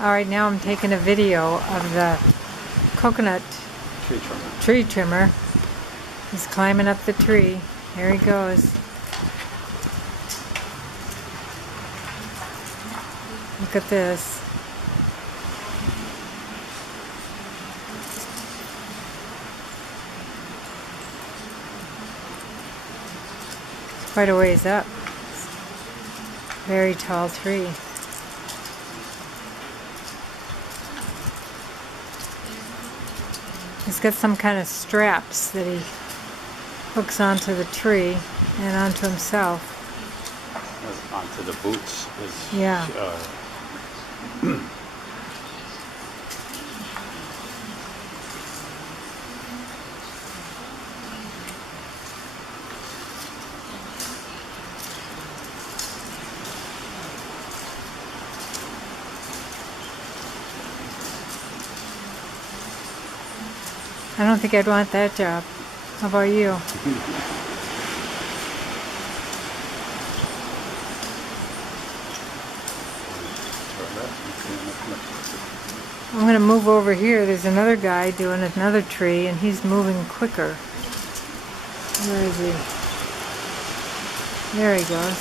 Alright, now I'm taking a video of the coconut tree trimmer. He's climbing up the tree. Here he goes. Look at this. It's quite a ways up. Very tall tree. He's got some kind of straps that he hooks onto the tree and onto himself. Onto the boots. Yeah. I don't think I'd want that job. How about you? I'm going to move over here. There's another guy doing another tree, and he's moving quicker. Where is he? There he goes.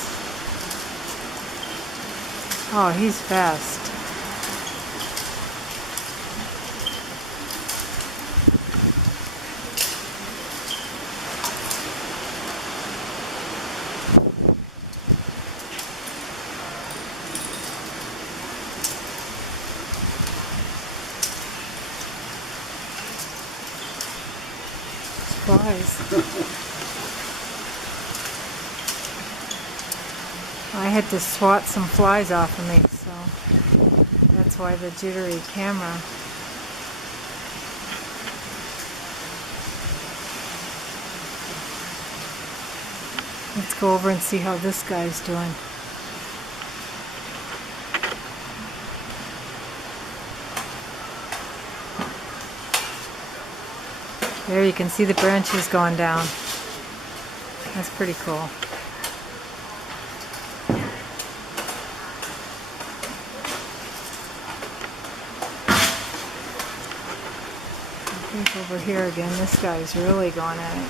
Oh, he's fast. Flies. I had to swat some flies off of me, so that's why the jittery camera. Let's go over and see how this guy's doing. There you can see the branches going down. That's pretty cool. I think over here again, this guy's really going at it.